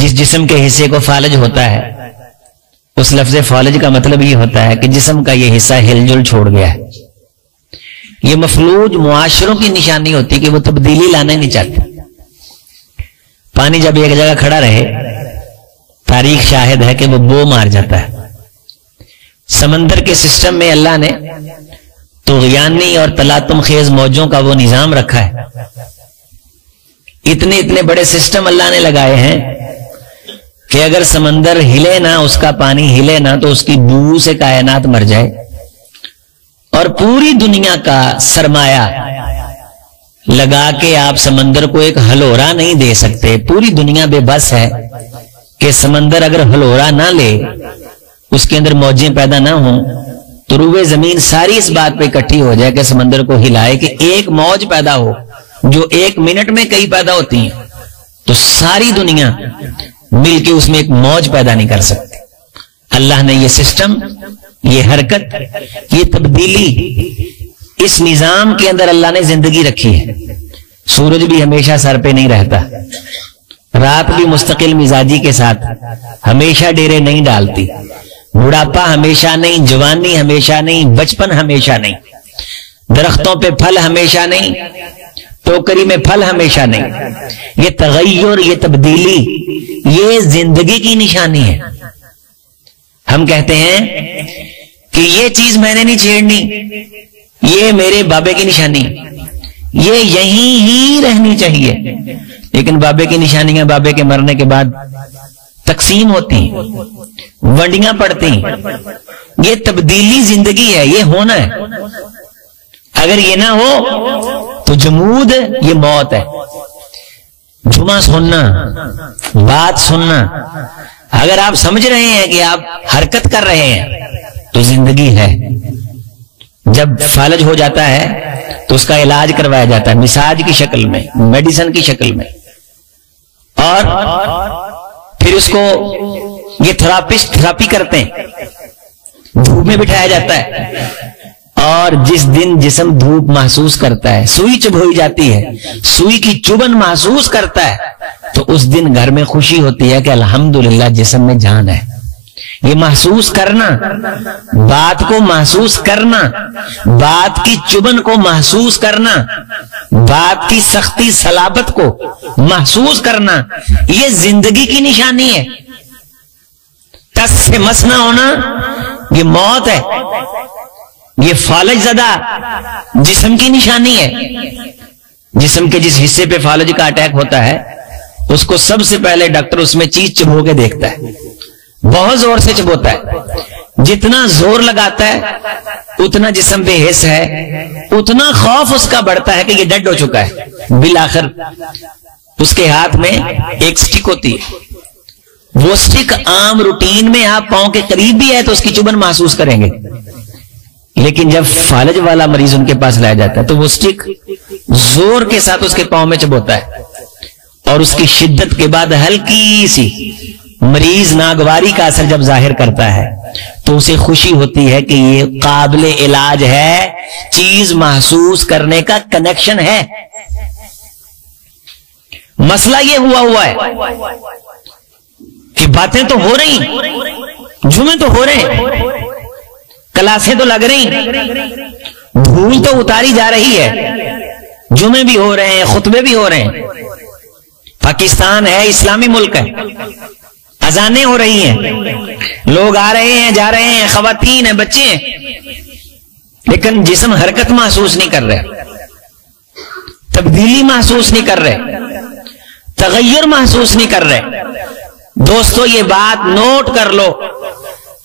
جس جسم کے حصے کو فالج ہوتا ہے، اس لفظ فالج کا مطلب یہ ہوتا ہے کہ جسم کا یہ حصہ ہل جل چھوڑ گیا ہے۔ یہ مفلوج معاشروں کی نشانی ہوتی ہے کہ وہ تبدیلی لانا ہی نہیں چاہتے۔ پانی جب ایک جگہ کھڑا رہے، تاریخ شاہد ہے کہ وہ بو مار جاتا ہے۔ سمندر کے سسٹم میں اللہ نے طغیانی اور تلاطم خیز موجوں کا وہ نظام رکھا ہے۔ اتنے بڑے سسٹم اللہ نے لگائے ہیں کہ اگر سمندر ہلے نہ، اس کا پانی ہلے نہ، تو اس کی بو سے کائنات مر جائے، اور پوری دنیا کا سرمایہ لگا کے آپ سمندر کو ایک ہلورا نہیں دے سکتے۔ پوری دنیا بے بس ہے کہ سمندر اگر ہلورا نہ لے، اس کے اندر موجیں پیدا نہ ہوں، تو روئے زمین ساری اس بات پہ اکٹھی ہو جائے کہ سمندر کو ہلائے کہ ایک موج پیدا ہو جو 1 منٹ میں کئی پیدا ہوتی ہیں، تو ساری دنیا مل کے اس میں ایک موج پیدا نہیں کر سکتی۔ اللہ نے یہ سسٹم، یہ حرکت، یہ تبدیلی، اس نظام کے اندر اللہ نے زندگی رکھی ہے۔ سورج بھی ہمیشہ سر پہ نہیں رہتا، رات بھی مستقل مزاجی کے ساتھ ہمیشہ ڈیرے نہیں ڈالتی، بڑھاپا ہمیشہ نہیں، جوانی ہمیشہ نہیں، بچپن ہمیشہ نہیں، درختوں پہ پھل ہمیشہ نہیں، ٹوکری میں پھل ہمیشہ نہیں۔ یہ تغیر، یہ تبدیلی، یہ زندگی کی نشانی ہے۔ ہم کہتے ہیں کہ یہ چیز میں نے نہیں چھیڑنی، یہ میرے بابے کی نشانی، یہ یہیں ہی رہنی چاہیے، لیکن بابے کی نشانیاں بابے کے مرنے کے بعد تقسیم ہوتی ہیں، ونڈیاں پڑتی ہیں۔ یہ تبدیلی زندگی ہے، یہ ہونا ہے۔ اگر یہ نہ ہو تو جمود، یہ موت ہے۔ جمعہ سننا، بات سننا، اگر آپ سمجھ رہے ہیں کہ آپ حرکت کر رہے ہیں تو زندگی ہے۔ جب فالج ہو جاتا ہے تو اس کا علاج کروایا جاتا ہے، مساج کی شکل میں، میڈیسن کی شکل میں، اور پھر اس کو یہ تھراپی کرتے ہیں، دھوپ میں بٹھایا جاتا ہے، اور جس دن جسم دھوپ محسوس کرتا ہے، سوئی چبھوئی جاتی ہے، سوئی کی چبھن محسوس کرتا ہے، تو اس دن گھر میں خوشی ہوتی ہے کہ الحمدللہ جسم میں جان ہے۔ یہ محسوس کرنا، بات کو محسوس کرنا، بات کی چبھن کو محسوس کرنا، بات کی سختی صلابت کو محسوس کرنا، یہ زندگی کی نشانی ہے۔ ٹس سے مس نہ ہونا، یہ موت ہے۔ یہ فالج زدہ جسم کی نشانی ہے۔ جسم کے جس حصے پہ فالج کا اٹیک ہوتا ہے، اس کو سب سے پہلے ڈاکٹر اس میں چیز چبھو کے دیکھتا ہے، بہت زور سے چبوتا ہے۔ جتنا زور لگاتا ہے اتنا جسم بے حس ہے، اتنا خوف اس کا بڑھتا ہے کہ یہ ڈیڈ ہو چکا ہے۔ بالآخر اس کے ہاتھ میں ایک سٹک ہوتی ہے، وہ سٹک عام روٹین میں آپ پاؤں کے قریب بھی ہے تو اس کی چبھن محسوس کریں گے، لیکن جب فالج والا مریض ان کے پاس لایا جاتا ہے تو وہ سٹک زور کے ساتھ اس کے پاؤں میں چبوتا ہے، اور اس کی شدت کے بعد ہلکی سی مریض ناگواری کا اثر جب ظاہر کرتا ہے تو اسے خوشی ہوتی ہے کہ یہ قابل علاج ہے، چیز محسوس کرنے کا کنیکشن ہے۔ مسئلہ یہ ہوا ہے کہ باتیں تو ہو رہی، جمعے تو ہو رہے، کلاسیں تو لگ رہی، دھول تو اتاری جا رہی ہے، جمعے بھی ہو رہے ہیں، خطبے بھی ہو رہے ہیں۔ پاکستان ہے، اسلامی ملک ہے، اذانیں ہو رہی ہیں، لوگ آ رہے ہیں، جا رہے ہیں، خواتین ہیں، بچے ہیں، لیکن جسم حرکت محسوس نہیں کر رہے، تبدیلی محسوس نہیں کر رہے، تغیر محسوس نہیں کر رہے۔ دوستو یہ بات نوٹ کر لو،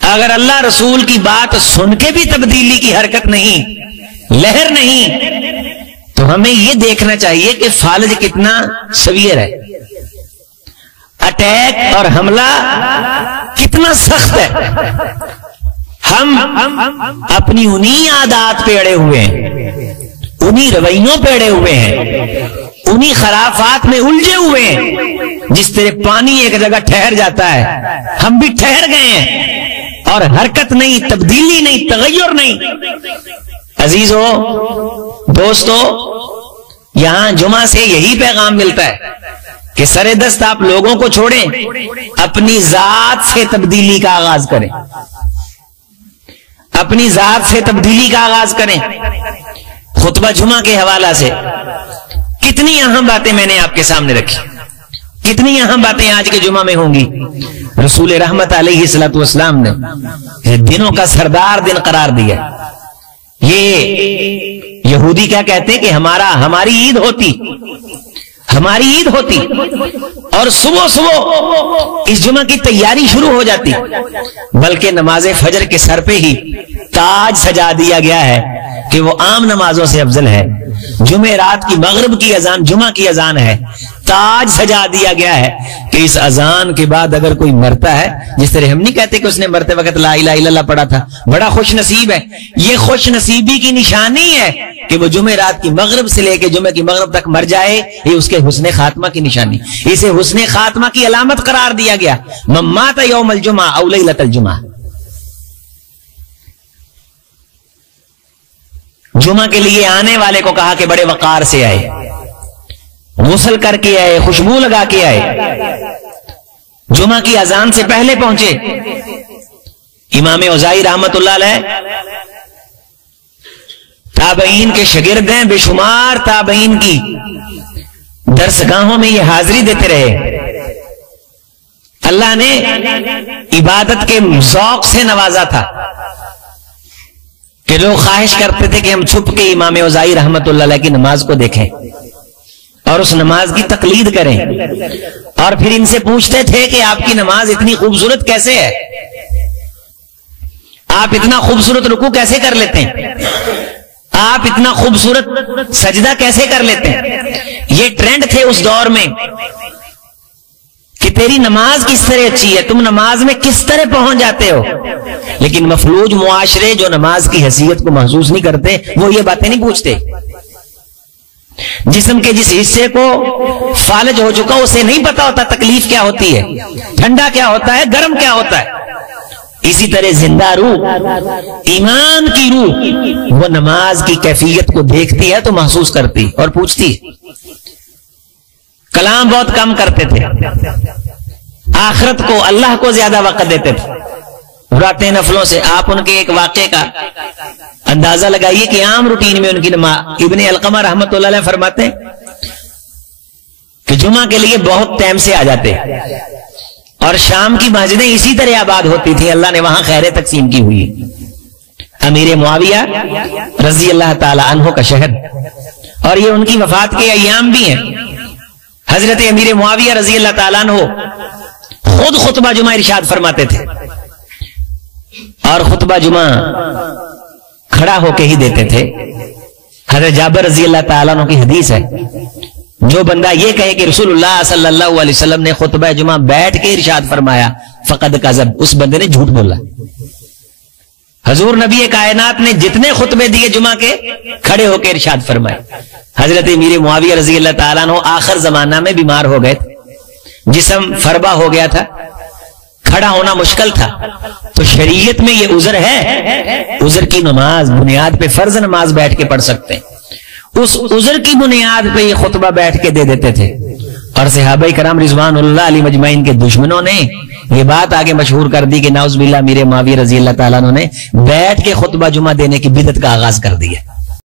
اگر اللہ رسول کی بات سن کے بھی تبدیلی کی حرکت نہیں، لہر نہیں، تو ہمیں یہ دیکھنا چاہیے کہ فالج کتنا سویر ہے، اٹیک اور حملہ کتنا سخت ہے۔ ہم اپنی انہی عادات پہ اڑے ہوئے ہیں، انہی رویوں پہ اڑے ہوئے ہیں، انہی خرافات میں الجھے ہوئے ہیں۔ جس طرح پانی ایک جگہ ٹھہر جاتا ہے، ہم بھی ٹھہر گئے ہیں، اور حرکت نہیں، تبدیلی نہیں، تغیر نہیں۔ عزیزو، دوستو، یہاں جمعہ سے یہی پیغام ملتا ہے کہ سر دست آپ لوگوں کو چھوڑیں، اپنی ذات سے تبدیلی کا آغاز کریں، اپنی ذات سے تبدیلی کا آغاز کریں۔ خطبہ جمعہ کے حوالہ سے کتنی اہم باتیں میں نے آپ کے سامنے رکھی، کتنی اہم باتیں آج کے جمعہ میں ہوں گی۔ رسول رحمت علیہ الصلوۃ والسلام نے دنوں کا سردار دن قرار دیا۔ یہ یہودی کیا کہتے ہیں کہ ہماری عید ہوتی، ہماری عید ہوتی، اور صبح صبح اس جمعہ کی تیاری شروع ہو جاتی، بلکہ نماز فجر کے سر پہ ہی تاج سجا دیا گیا ہے کہ وہ عام نمازوں سے افضل ہے۔ جمعرات کی مغرب کی اذان جمعہ کی اذان ہے، تاج سجا دیا گیا ہے کہ اس اذان کے بعد اگر کوئی مرتا ہے، جس طرح ہم نہیں کہتے کہ اس نے مرتے وقت لا الہ الا اللہ پڑھا تھا، بڑا خوش نصیب ہے، یہ خوش نصیبی کی نشانی ہے کہ وہ جمعرات کی مغرب سے لے کے جمعہ کی مغرب تک مر جائے، یہ اس کے حسن خاتمہ کی نشانی، اسے حسن خاتمہ کی علامت قرار دیا گیا۔ من مات یوم الجمعہ او لیلۃ الجمعہ، جمعہ کے لیے آنے والے کو کہا کہ بڑے وقار سے آئے، غسل کر کے آئے، خوشبو لگا کے آئے، جمعہ کی اذان سے پہلے پہنچے۔ امام اوزاعی رحمت اللہ علیہ تابعین کے شاگرد ہیں، بے شمار تابعین کی درسگاہوں میں یہ حاضری دیتے رہے۔ اللہ نے عبادت کے ذوق سے نوازا تھا کہ لوگ خواہش کرتے تھے کہ ہم چھپ کے امام اوزاعی رحمت اللہ علیہ کی نماز کو دیکھیں اور اس نماز کی تقلید کریں، اور پھر ان سے پوچھتے تھے کہ آپ کی نماز اتنی خوبصورت کیسے ہے، آپ اتنا خوبصورت رکوع کیسے کر لیتے ہیں، آپ اتنا خوبصورت سجدہ کیسے کر لیتے ہیں۔ یہ ٹرینڈ تھے اس دور میں کہ تیری نماز کس طرح اچھی ہے، تم نماز میں کس طرح پہنچ جاتے ہو۔ لیکن مفلوج معاشرے جو نماز کی حیثیت کو محسوس نہیں کرتے، وہ یہ باتیں نہیں پوچھتے۔ جسم کے جس حصے کو فالج ہو چکا اسے نہیں پتا ہوتا تکلیف کیا ہوتی ہے، ٹھنڈا کیا ہوتا ہے، گرم کیا ہوتا ہے۔ اسی طرح زندہ روح، ایمان کی روح، وہ نماز کی کیفیت کو دیکھتی ہے تو محسوس کرتی اور پوچھتی ہے۔ کلام بہت کم کرتے تھے، آخرت کو اللہ کو زیادہ وقت دیتے تھے، راتیں نفلوں سے۔ آپ ان کے ایک واقعے کا اندازہ لگائیے کہ عام روٹین میں ان کی نماز۔ ابن علقمہ رحمت اللہ علیہ فرماتے ہیں کہ جمعہ کے لیے بہت ٹائم سے آ جاتے، اور شام کی مسجدیں اسی طرح آباد ہوتی تھی، اللہ نے وہاں خیر تقسیم کی ہوئی۔ امیر معاویہ رضی اللہ تعالی عنہ کا شہر، اور یہ ان کی وفات کے ایام بھی ہیں۔ حضرت امیر معاویہ رضی اللہ تعالیٰ عنہ خود خطبہ جمعہ ارشاد فرماتے تھے، اور خطبہ جمعہ کھڑا ہو کے ہی دیتے تھے۔ حضرت جابر رضی اللہ تعالیٰ عنہ کی حدیث ہے، جو بندہ یہ کہے کہ رسول اللہ صلی اللہ علیہ وسلم نے خطبہ جمعہ بیٹھ کے ارشاد فرمایا، فقد کذب، اس بندے نے جھوٹ بولا۔ حضور نبی کائنات نے جتنے خطبے دیے جمعہ کے، کھڑے ہو کے ارشاد فرمائے۔ حضرت امیر معاویہ رضی اللہ تعالیٰ عنہ آخر زمانہ میں بیمار ہو گئے تھے، جسم فربا ہو گیا تھا، کھڑا ہونا مشکل تھا، تو شریعت میں یہ عذر ہے، عذر کی نماز بنیاد پہ فرض نماز بیٹھ کے پڑھ سکتے ہیں، اس عذر کی بنیاد پہ یہ خطبہ بیٹھ کے دے دیتے تھے۔ اور صحابہ کرام رضوان اللہ علیہ مجمعین کے دشمنوں نے یہ بات آگے مشہور کر دی کہ نعوذ باللہ امیر معاویہ رضی اللہ تعالیٰ عنہ نے بیٹھ کے خطبہ جمعہ دینے کی بدعت کا آغاز کر دیا۔